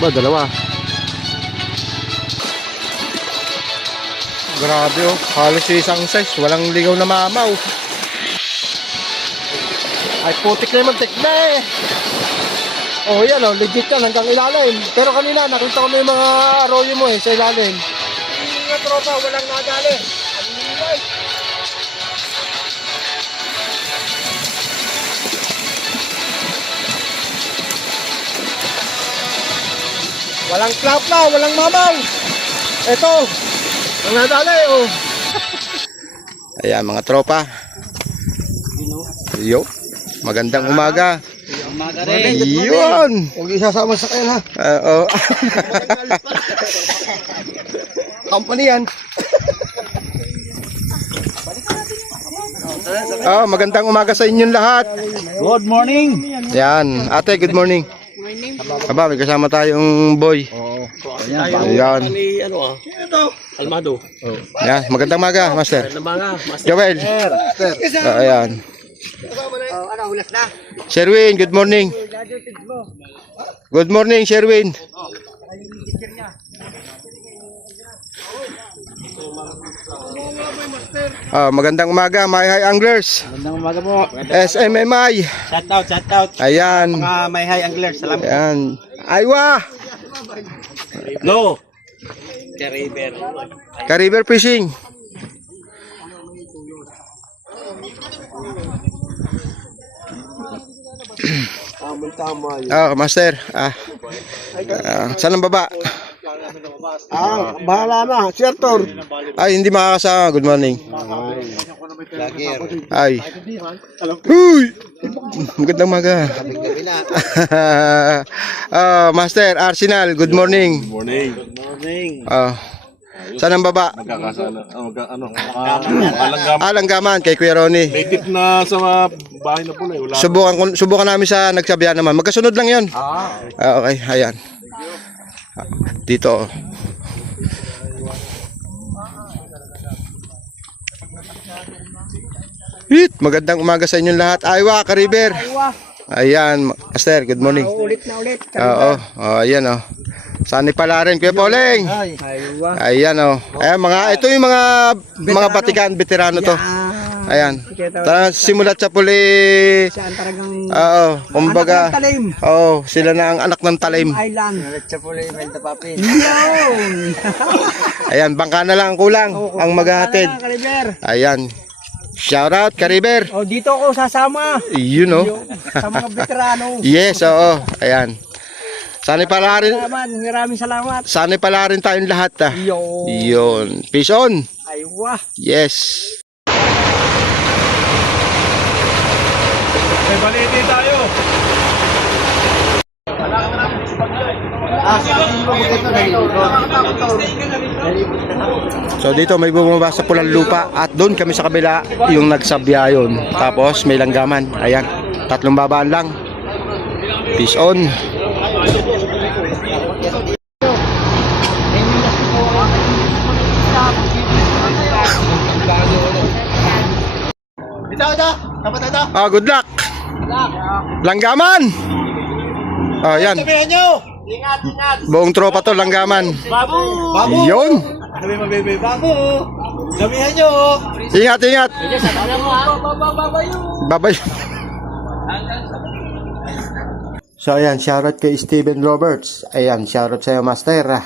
Ba, dalawa. Grabe oh, halos isang size, walang ligaw na mamaw. Ay putik na yung mantik na eh. Oh yan oh, legit yan hanggang ilalim. Pero kanina nakita ko na yung mga arroyo mo sa ilalim. Hindi nga tropa, walang nadali. Walang plapla, walang mamaw. Ito, ang nadali oh. Ayan mga tropa. Yo, magandang umaga. Yun. Huwag isasama sa kain ha. Oo. Company yan. Magandang umaga sa inyong lahat. Good morning. Yan, ate, good morning. Aba, may kasama tayong boy. Ayan. Almado. Yan, magandang umaga, master. Master. Joel. Ayan. Sherwin, good morning. Good morning, Sherwin. Magandang umaga, my high anglers. Magandang umaga po. SMMI. Shout out, shout out. Ayan. Mga may high angler, salamat. Ayan. Aywa. Go. Caribbean. Ka-river fishing. Master. Saan ang baba? Bahala na, Sir Tor. Ay, hindi makakasama. Good morning. Ay. Huy! Magandang umaga. Master, Arsenal, good morning. Good morning. Saan ang baba? Langgaman kay Kuya Ronnie. May tip na sa bahay na po na wala. Subukan namin sa nagsabihan naman. Magkasunod lang 'yon. Okay, ayan. Dito. Magandang umaga sa inyong lahat. Aywa, Ka-river. Ayan, Master, good morning. Ulit na ulit. Oo, ayan oh. Sani pala rin, Kuya Poleng. Ayan oh. Ayan, ito yung mga batikan, veterano to. Ayan. Simulat sa puli. Saan talagang kumbaga. Sila na ang anak ng talim. Island. Sa puli, may tapapin. Ayan, bangka na lang ang kulang ang maghahatid. Ayan. Shout out, Ka-river. Dito ako sasama. You know. Sa mga veterano. Yes, oo. Ayan. Sana'y pala rin. Maraming salamat. Sana'y pala rin tayong lahat. Yun. Peace on. Aywa. Yes. May baliti tayo. So dito may bumaba sa pulang lupa at doon kami sa kabila yung nagsabiayon. Tapos may langgaman. Ayan. 3 babaan lang. Peace on. Good luck. Langgaman. Yan. Sabihan nyo. Ingat, ingat. Buong tropa to, langgaman. Babu. Yun. Sabi mo, baby. Babu. Sabihan nyo. Ingat, ingat. Babay. So ayan, shoutout kay Steven Roberts. Ayan, shoutout sa'yo, Master.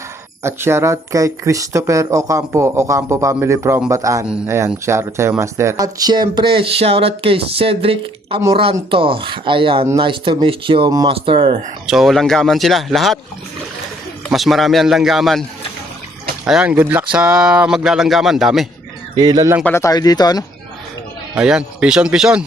At shoutout kay Christopher Ocampo family from Bataan. Ayan, shoutout sa'yo, Master. At syempre, shoutout kay Cedric Amoranto. Ayan, nice to meet you, Master. So, langgaman sila, lahat. Mas marami ang langgaman. Ayan, good luck sa maglalanggaman. Dami. Ilan lang pala tayo dito, ano? Ayan, peace on, peace on.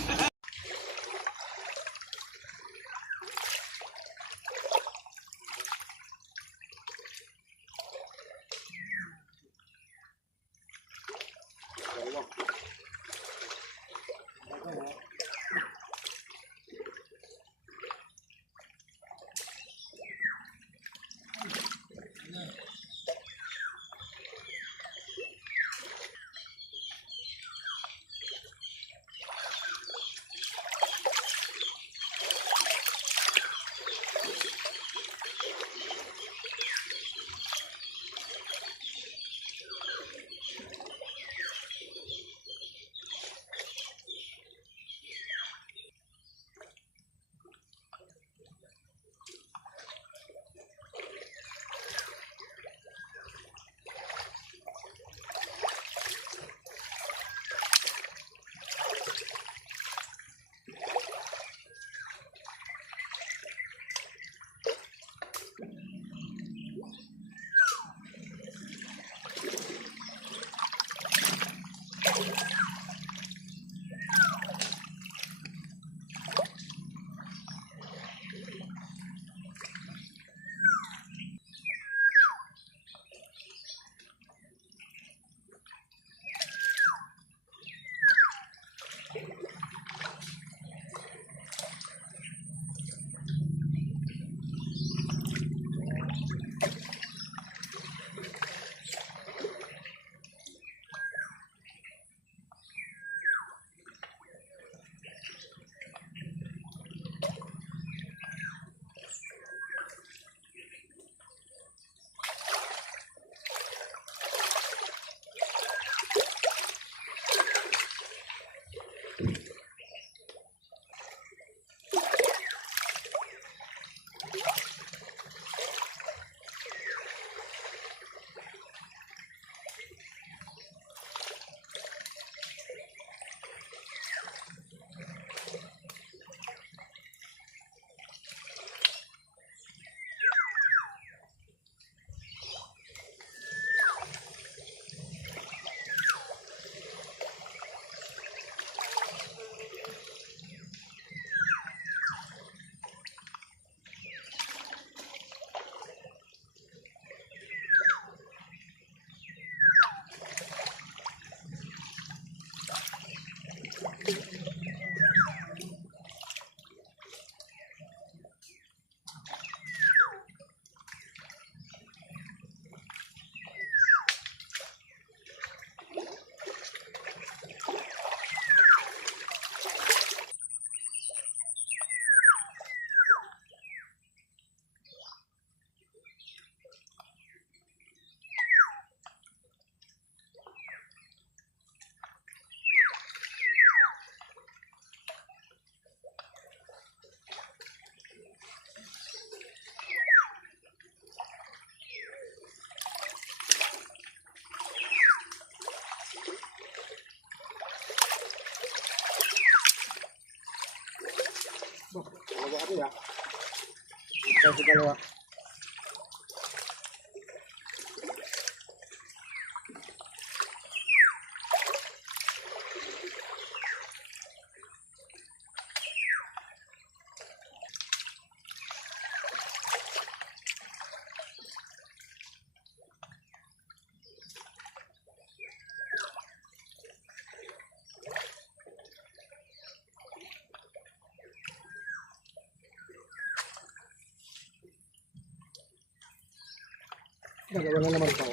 Dalawa na naman ito.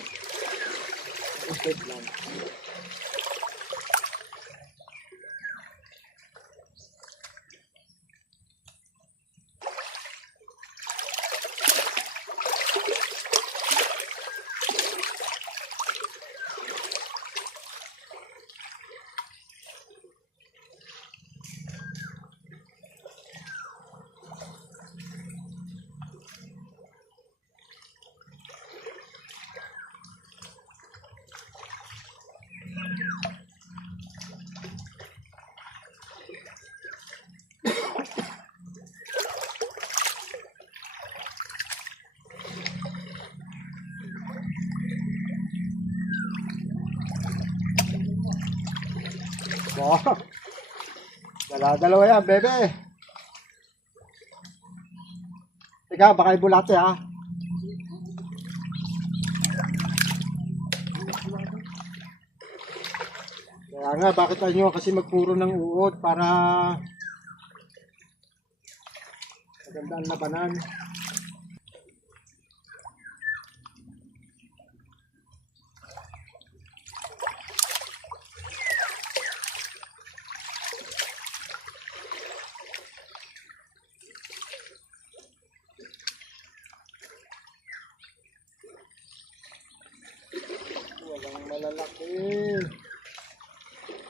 Straight lang. Oh, dalawa yan, bebe. Teka, baka ibulate ha. Kaya nga, bakit tayo kasi magpuro ng uod para maganda ang labanan. Walang malalaki.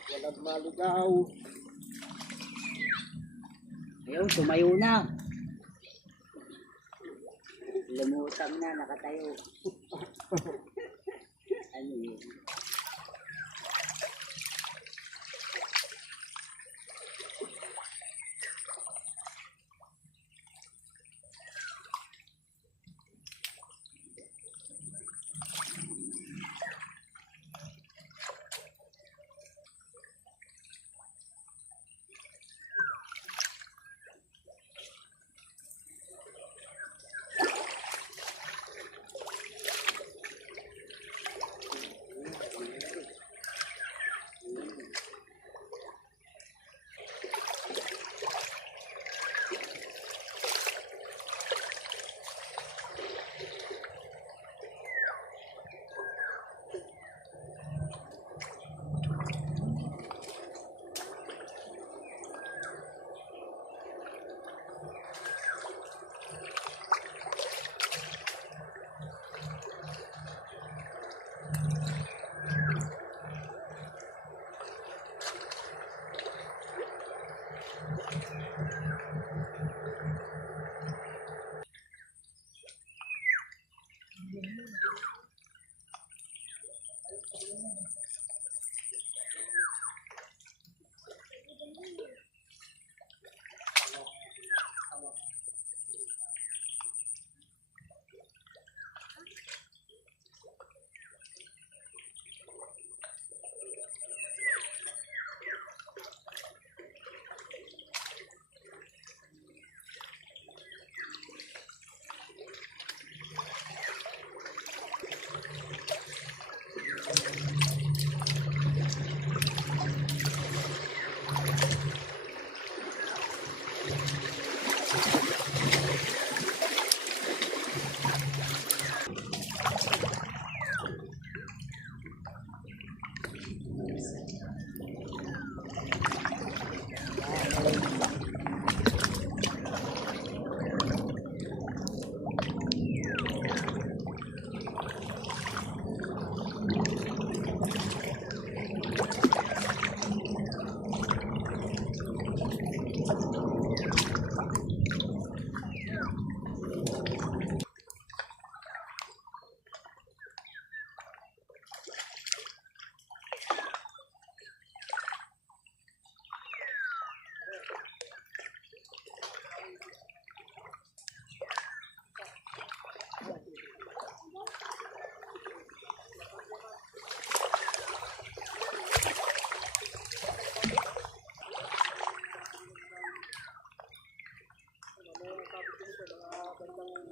Walang maligaw. Ayun, tumayo na. Lumusang na, nakatayo. Ano yun? Ano?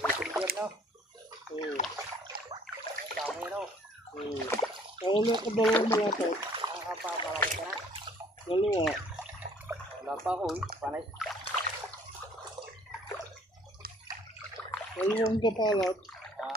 Messenger na. Tama yun, Paulo ko ba yung mga to? Nakakapamalaki ka na. Dalawa. Wala pa ako. Panay. Dalawang kapalat. Ha?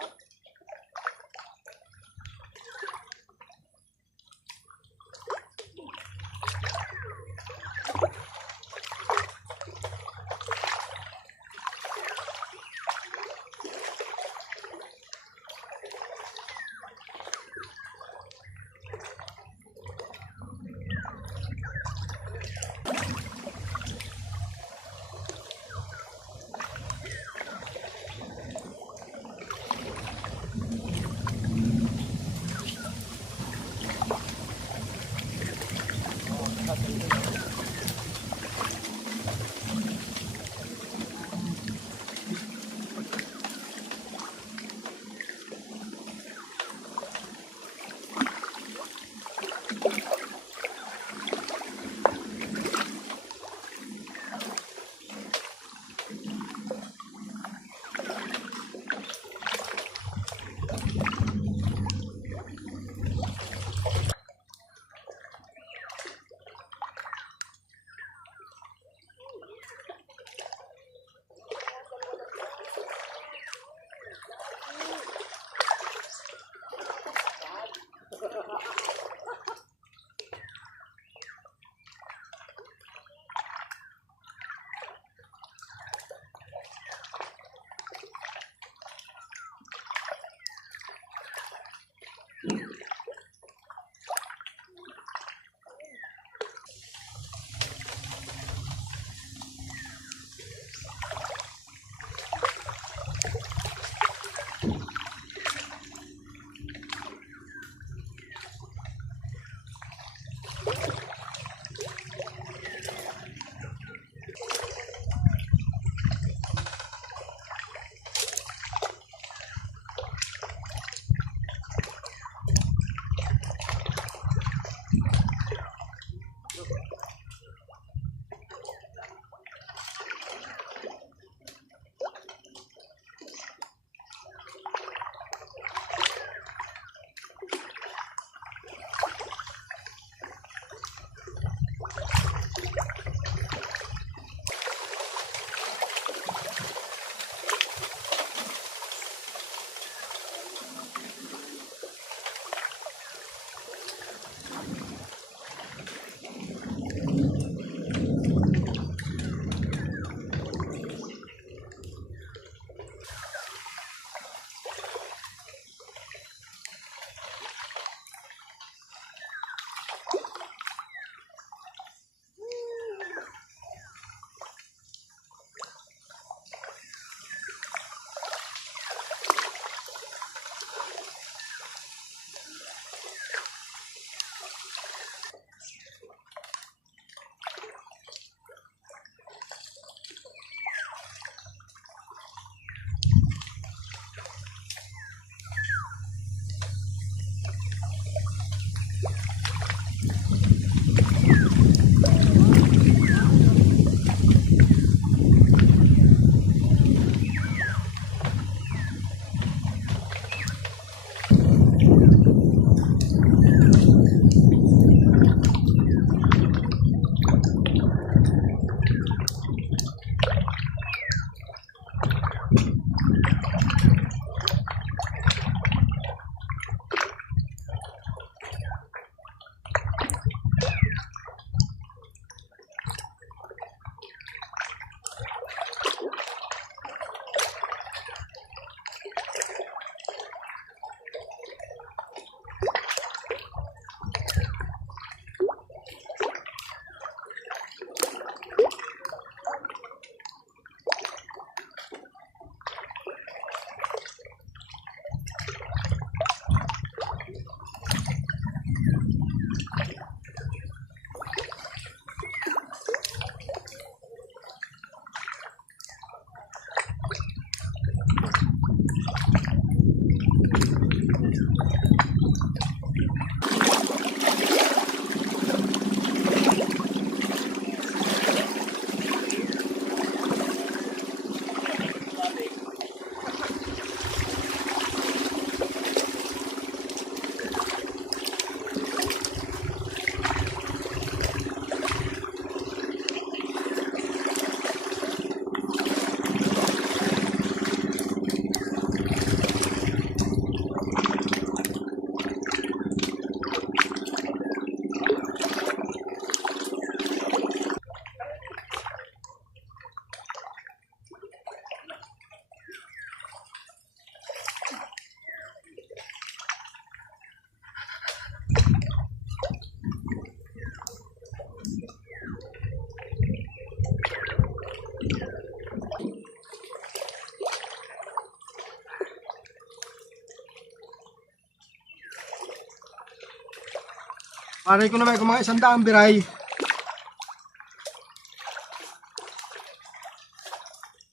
Aray ko naman kung mga 100 biray.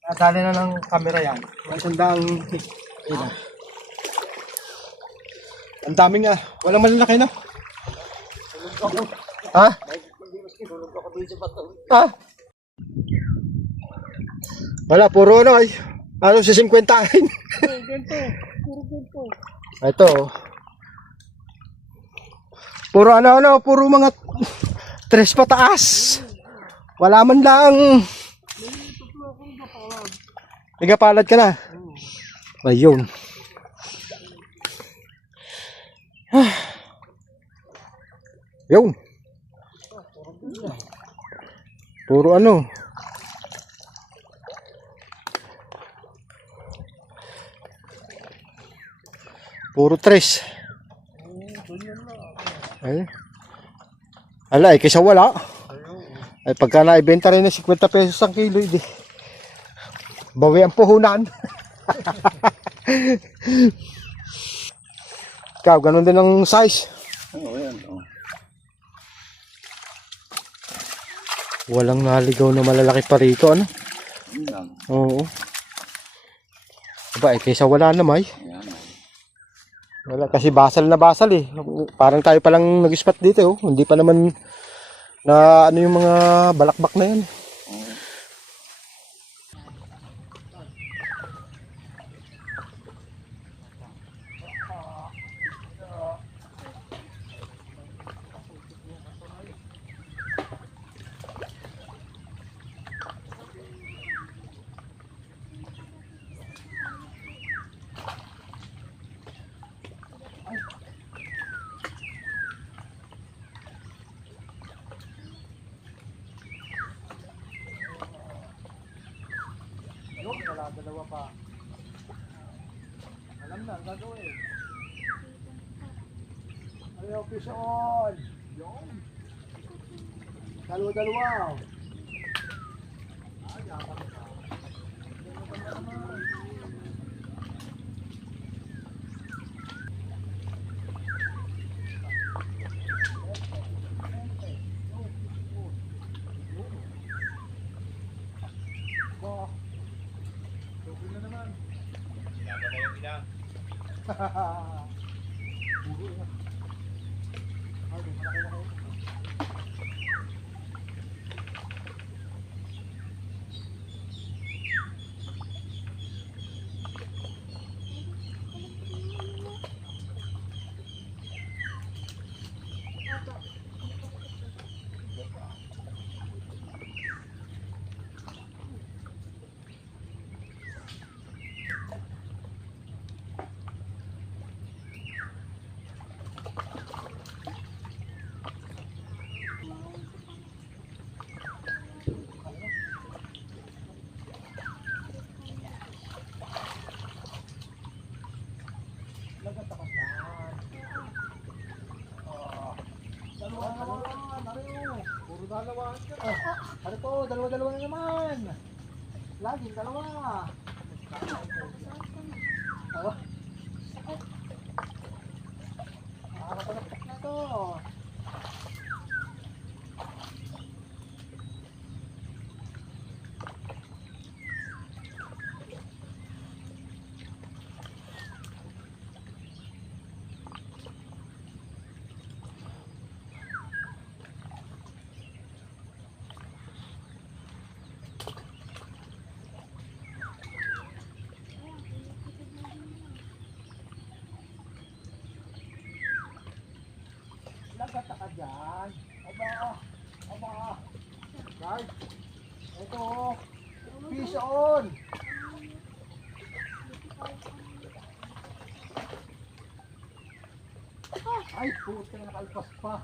Nadali na ng camera yan. Mga 100 ila. Ang daming walang malalaki na. Ha? Ha? Wala, puro ano ay. Ano sa 50 akin? Ito. Puro puro mga 3 pataas. Wala man lang. Nagapalad ka na. Ayun. Yun. Puro puro 3. Ay. Ala, kaysa wala. Ay, pagka naibenta rin na 50 pesos ang kilo, hindi. Bawi ang puhunan. Ikaw, ganun din ang size. Oo, yan. Oh. Walang naligaw na malalaki pa rito, ano? Yun lang. Oo. Aba, kaysa wala na may. Yan. Wala, kasi basal na basal eh. Parang tayo palang nag-spot dito, oh. Hindi pa naman na ano yung mga balakbak na yan. Dalawa pa. Alam na, ang gagawin. Ayaw, fish on. Yun. Dalawa. Ano to? Dalawa na naman. Laging dalawa. Oh. Nakakapalakpak na to. Lagata ka dyan. Aba. Guys, ito. Fish on. Ay, puto na nakalpas pa.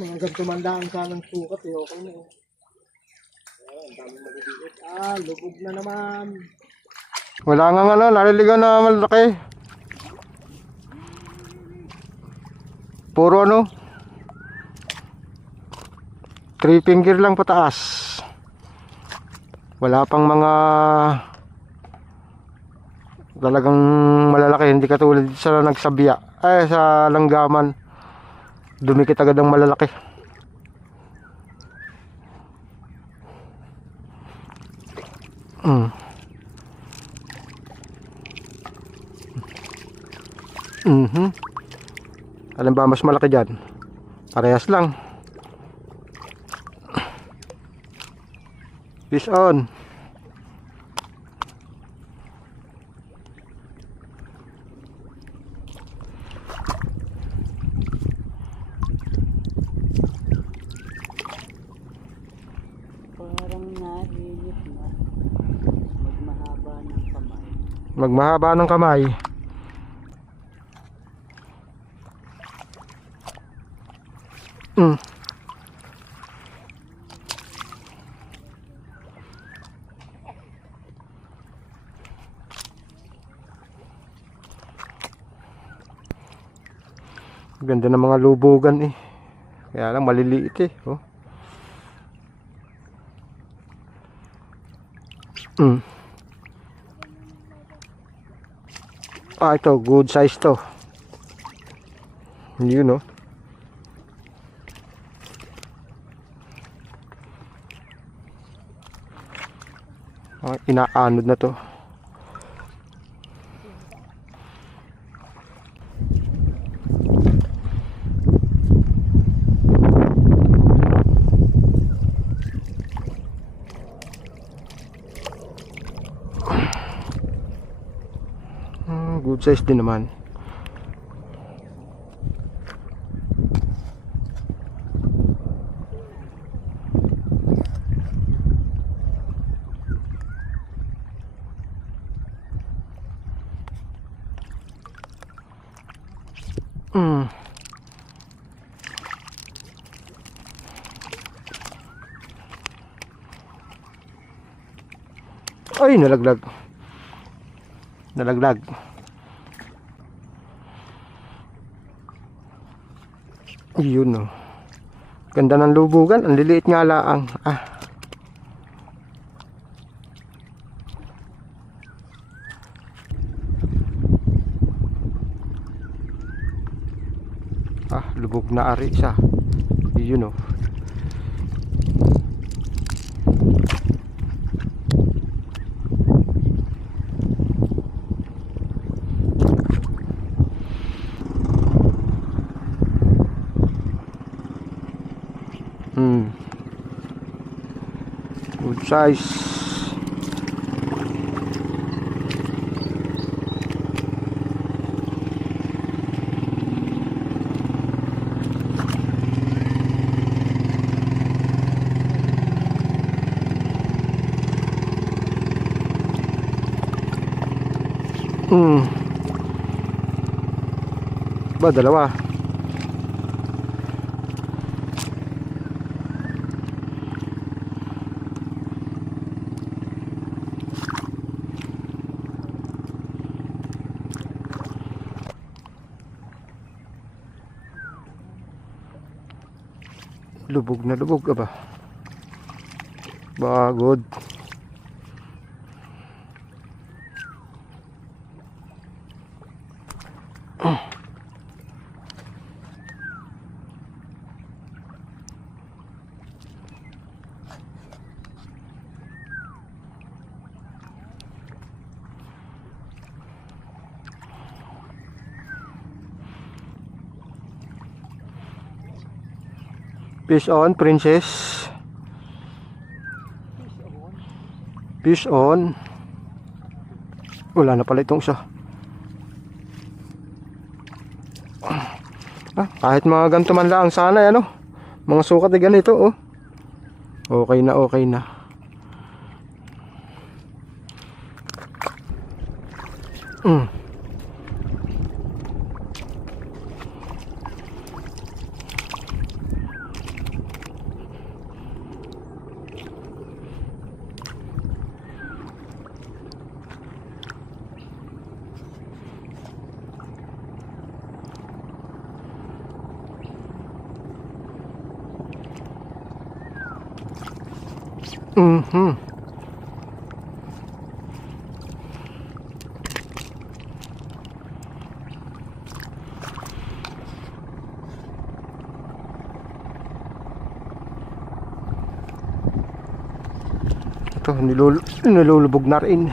Mga ganito mandaan sanang sukat eh. Okay na eh. Ayan, dami maliliit. Lubog na naman. Wala nga ano, naliligaw na malaki. Puro ano, 3 finger lang pataas. Wala pang mga talagang malalaki, hindi katulad sa nagsabya ay sa langgaman, dumikit agad ang malalaki. Alam ba mas malaki dyan? Parehas lang. Fish on. Parang nahihip na. Magmahaba ng kamay. Magmahaba ng kamay. Ganda ng mga lubugan eh. Kaya lang maliliit eh. Oh. Ito good size to. Yun oh. Inaanod na to. Good size din naman. Ay, nalaglag. Nalaglag. Yun oh. Ganda ng lubugan. Ang liliit nga laang. Lubog na ari siya. Yun oh. Good size. Ba, dalawa. Lubog na lubog ba? Bagod. Fish on, princess. Fish on. Wala na pala itong isa. Kahit mga ganito man lang sana, ano, mga sukat na ganito oh. Okay na, okay na. Mhm. Ito, nilulubog na rin.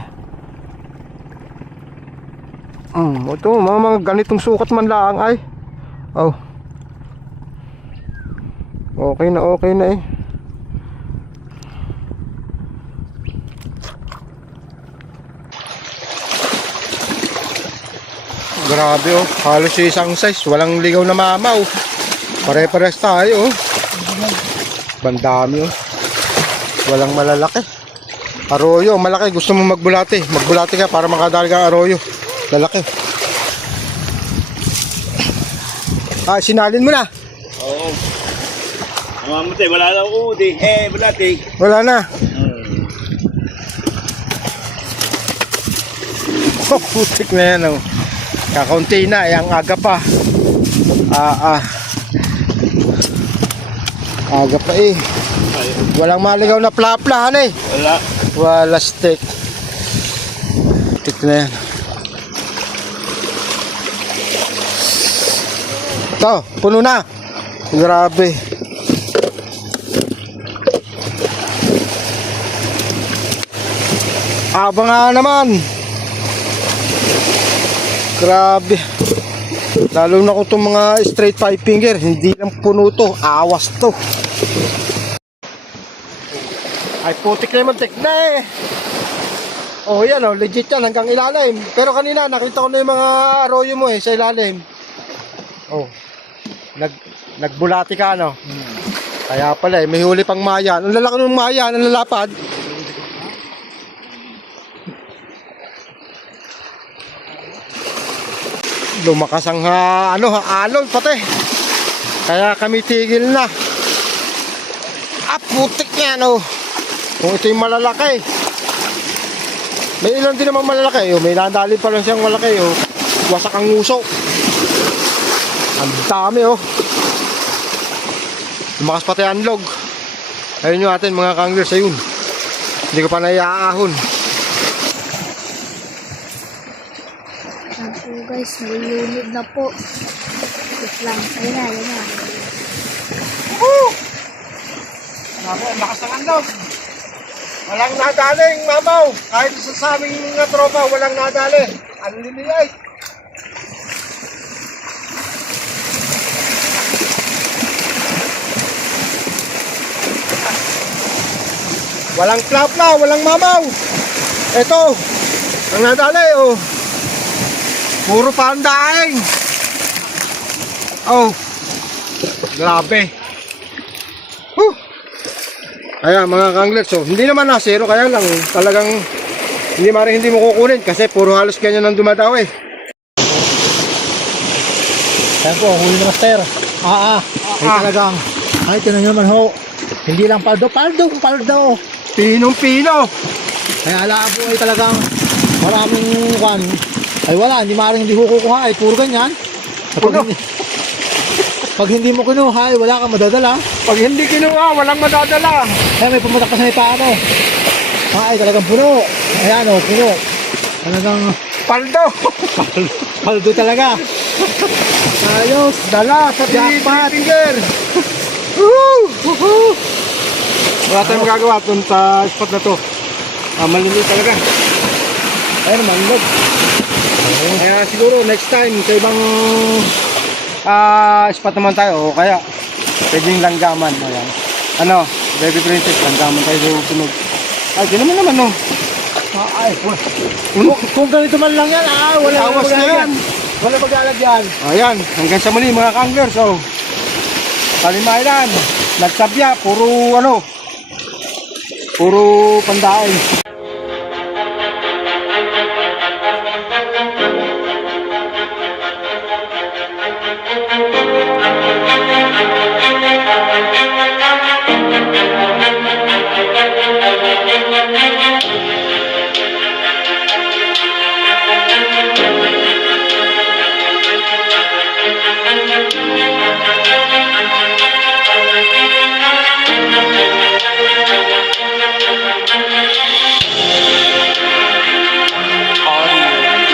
Ito, mga ganitong sukat man lang ay. Oh. Okay na eh. Grabe oh, halos isang size, walang ligaw na mamaw. Pare-pares tayo oh. Bandami oh. Walang malalaki. Arroyo, malaki. Gusto mo magbulati. Magbulati ka para makadali ka arroyo. Lalaki. Sinalin mo na. Oo. Mamatay, wala na uudi. Bulati. Wala na. Oh, putik na yan oh. Kakaunti na, ang aga pa. Aga pa eh. Walang maligaw na plaplahan eh. Wala stick. Stick na yan. Ito, puno na. Grabe. Aba nga naman. Grabe. Lalo na kung itong mga straight five finger, hindi lang puno to, awas to. Ay putik na yung na eh. Oh yan oh, legit yan hanggang ilalim. Pero kanina nakita ko na yung mga arroyo mo eh sa ilalim. Oh. Nagbulati ka ano. Kaya pala eh, may huli pang mayan. Ang lalaki ng mayan, ang lalapad. Lumakas ang alon pati. Kaya kami tigil na. Putik yan oh. Kung ito yung malalaki. May ilan din naman malalaki oh. May nadali pa lang siyang malaki oh. Wasak ang nguso. Ang dami oh. Lumakas pati ang log. Ayun yung atin mga kanglers ayun. Hindi ko pa naiaahon. So guys, nalulunod na po. Wait lang. Ayun na. Grabe, ang lakas ng andog. Walang nadaling mamaw. Kahit sa aming mga tropa, walang nadali. Ang liliay. Walang plapla, walang mamaw. Ito, ang nadali oh. Puro pandaing. Oh. Grabe. Kaya mga kanglers, so, hindi naman na zero, kaya lang talagang hindi mo kukunin kasi puro halos ganyan ang dumadaw eh. Ayan po, huli na master. Ay talagang, ay tinan nyo naman ho, hindi lang paldo. Pinong-pino. Kaya alaan po ay talagang maraming kan. Ay wala, hindi maaaring hindi kukuha ay puro ganyan. Pag hindi mo kinuha ay wala kang madadala. Pag hindi kinuha, walang madadala. Kaya may pumutak pa sa may paano. Ay talagang puno. Ayan o, puno. Talagang Paldo. paldo talaga. Ayos. Dala sa Jackpot. finger. Wala tayong magagawa dun sa spot na to. Maliliit talaga. Ayun, manlog. Kaya siguro next time sa ibang spot naman tayo o kaya pwedeng langgaman. Ayan. Ano, baby princess, langgaman tayo sa sunog. Ay, di naman no. Ay, kung ganito man lang yan, wala Awas na yan. Wala mag-alagyan. Ayan, hanggang sa muli mga kanglers. So, Kalimailan, nagsabya, puro pandain.